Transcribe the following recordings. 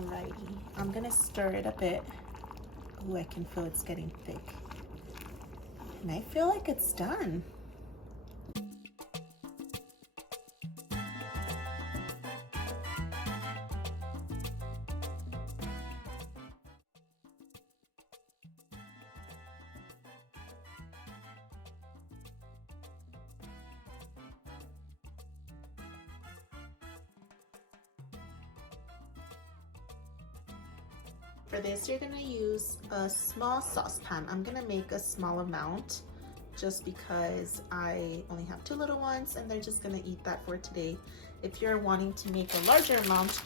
Alrighty, I'm gonna stir it a bit. Ooh, I can feel it's getting thick. And I feel like it's done. For this, you're gonna use a small saucepan. I'm gonna make a small amount just because I only have 2 little ones and they're just gonna eat that for today. If you're wanting to make a larger amount,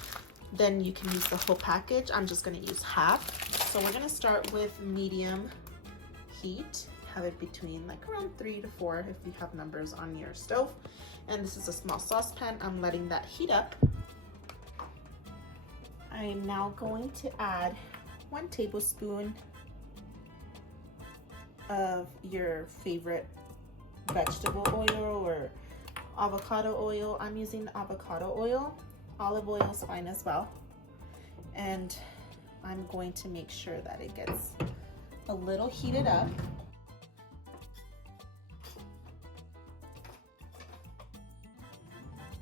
then you can use the whole package. I'm just gonna use half. So we're gonna start with medium heat. Have it between like around 3 to 4 if you have numbers on your stove. And this is a small saucepan. I'm letting that heat up. I'm now going to add 1 tablespoon of your favorite vegetable oil or avocado oil. I'm using avocado oil. Olive oil is fine as well. And I'm going to make sure that it gets a little heated up.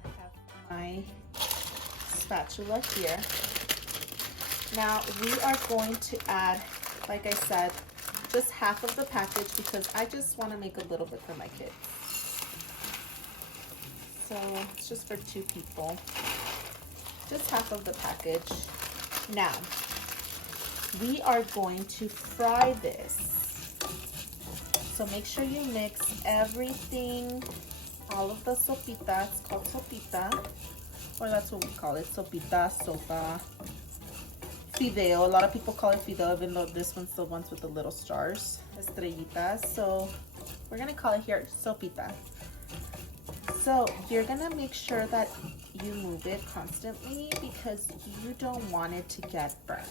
I have my spatula here. Now we are going to add, like I said, just half of the package because I just want to make a little bit for my kids. So it's just for 2 people. Just half of the package. Now, we are going to fry this. So make sure you mix everything, all of the sopita. It's called sopita, or that's what we call it, sopita, sopa. Fideo. A lot of people call it fideo, even though this one's the ones with the little stars, estrellitas. So we're gonna call it here sopita. So you're gonna make sure that you move it constantly because you don't want it to get burnt.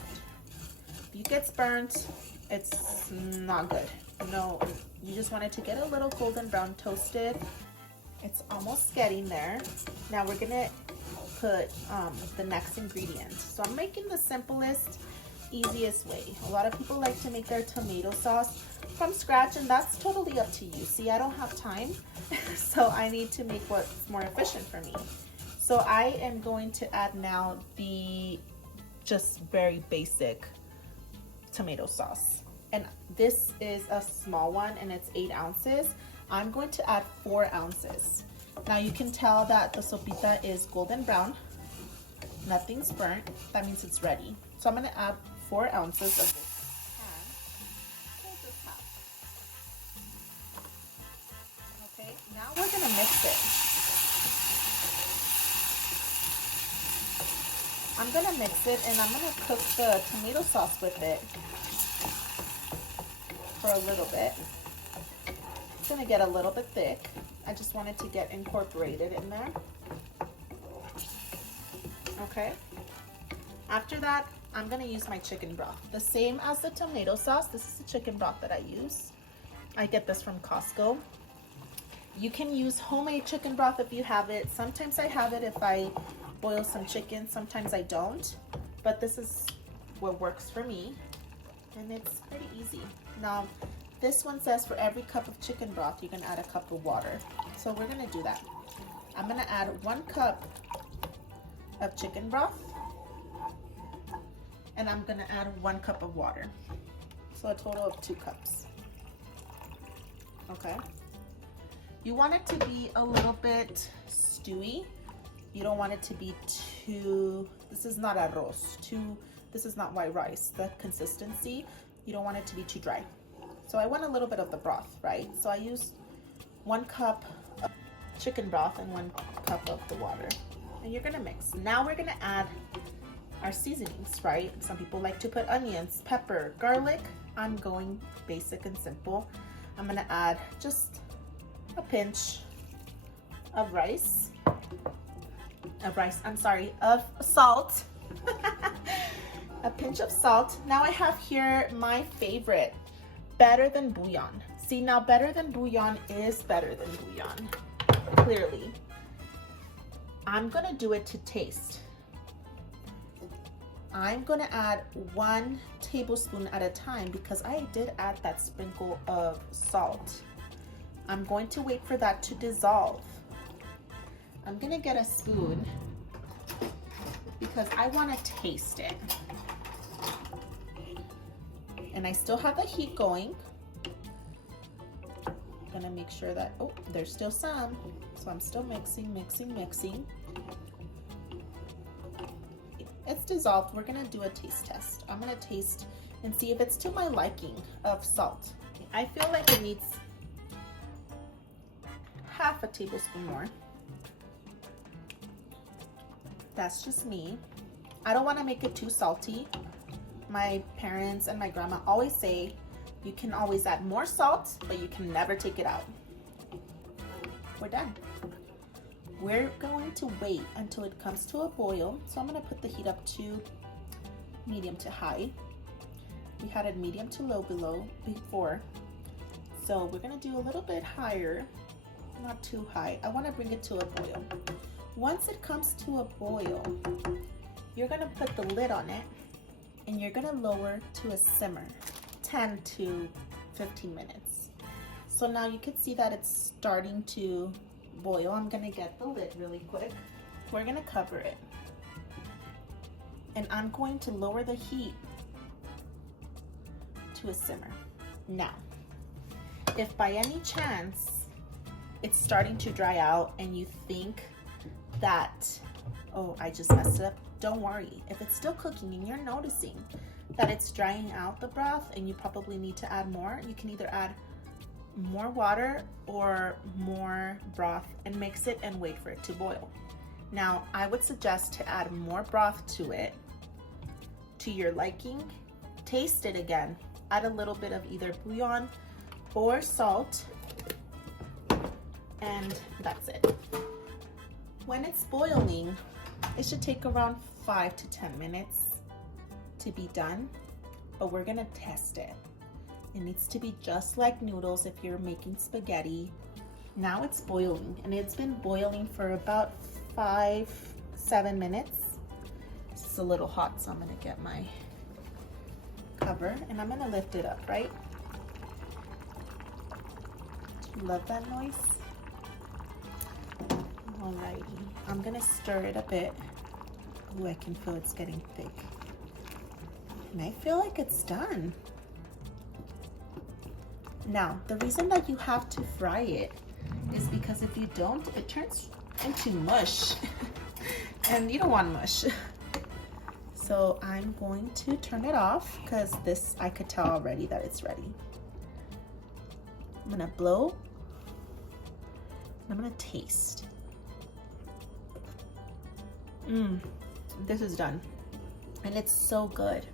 If it gets burnt, it's not good. No, you just want it to get a little golden brown toasted. It's almost getting there. Now we're gonna put the next ingredient. So I'm making the simplest, easiest way. A lot of people like to make their tomato sauce from scratch, and that's totally up to you. See, I don't have time, so I need to make what's more efficient for me. So I am going to add now the just very basic tomato sauce. And this is a small one and it's 8 ounces. I'm going to add 4 ounces. Now you can tell that the sopita is golden brown. Nothing's burnt. That means it's ready. So I'm going to add 4 ounces of this. Okay, now we're going to mix it. I'm going to mix it and I'm going to cook the tomato sauce with it for a little bit. It's going to get a little bit thick. I just want it to get incorporated in there. Okay. After that, I'm going to use my chicken broth. The same as the tomato sauce. This is the chicken broth that I use. I get this from Costco. You can use homemade chicken broth if you have it. Sometimes I have it if I boil some chicken. Sometimes I don't. But this is what works for me. And it's pretty easy. Now, this one says for every cup of chicken broth, you can add a cup of water. So we're gonna do that. I'm gonna add 1 cup of chicken broth, and I'm gonna add 1 cup of water. So a total of 2 cups. Okay. You want it to be a little bit stewy. You don't want it to be too, this is not arroz, this is not white rice. The consistency, you don't want it to be too dry. So I want a little bit of the broth, right? So I use 1 cup of chicken broth and 1 cup of the water. And you're gonna mix. Now we're gonna add our seasonings, right? Some people like to put onions, pepper, garlic. I'm going basic and simple. I'm gonna add just a pinch of of salt. A pinch of salt. Now I have here my favorite, better than bouillon. See, now better than bouillon is better than bouillon, clearly. I'm gonna do it to taste. I'm gonna add 1 tablespoon at a time because I did add that sprinkle of salt. I'm going to wait for that to dissolve. I'm gonna get a spoon because I wanna taste it. And I still have the heat going. Gonna make sure that, oh, there's still some. So I'm still mixing. It's dissolved. We're gonna do a taste test. I'm gonna taste and see if it's to my liking of salt. I feel like it needs half a tablespoon more. That's just me. I don't wanna make it too salty. My parents and my grandma always say you can always add more salt, but you can never take it out. We're done. We're going to wait until it comes to a boil. So I'm gonna put the heat up to medium to high. We had it medium to low below before. So we're gonna do a little bit higher, not too high. I wanna bring it to a boil. Once it comes to a boil, you're gonna put the lid on it and you're gonna lower to a simmer, 10 to 15 minutes. So now you can see that it's starting to boil. I'm gonna get the lid really quick. We're gonna cover it. And I'm going to lower the heat to a simmer. Now, if by any chance it's starting to dry out and you think that, oh, I just messed it up, don't worry. If it's still cooking and you're noticing that it's drying out the broth and you probably need to add more, you can either add more water or more broth and mix it and wait for it to boil. Now, I would suggest to add more broth to it to your liking. Taste it again. Add a little bit of either bouillon or salt, and that's it. When it's boiling, it should take around 5 to 10 minutes to be done, but we're gonna test it. It needs to be just like noodles if you're making spaghetti. Now it's boiling, and it's been boiling for about 5-7 minutes. It's a little hot, so I'm gonna get my cover and I'm gonna lift it up, right? Do you love that noise? Alrighty, I'm gonna stir it a bit. Ooh, I can feel it's getting thick. And I feel like it's done. Now, the reason that you have to fry it is because if you don't, it turns into mush. And you don't want mush. So I'm going to turn it off because this, I could tell already that it's ready. I'm gonna blow. I'm gonna taste. This is done. And it's so good.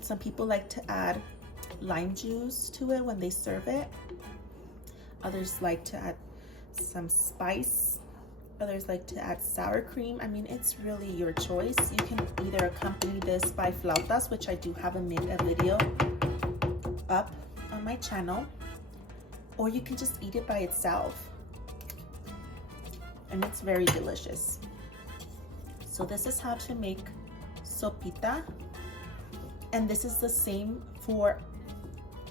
Some people like to add lime juice to it when they serve it. Others like to add some spice. Others like to add sour cream. I mean, it's really your choice. You can either accompany this by flautas, which I do have a video up on my channel, or you can just eat it by itself. And it's very delicious. So this is how to make sopita. And this is the same for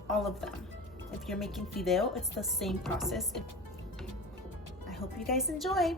all of them. If you're making fideo, it's the same process. I hope you guys enjoy.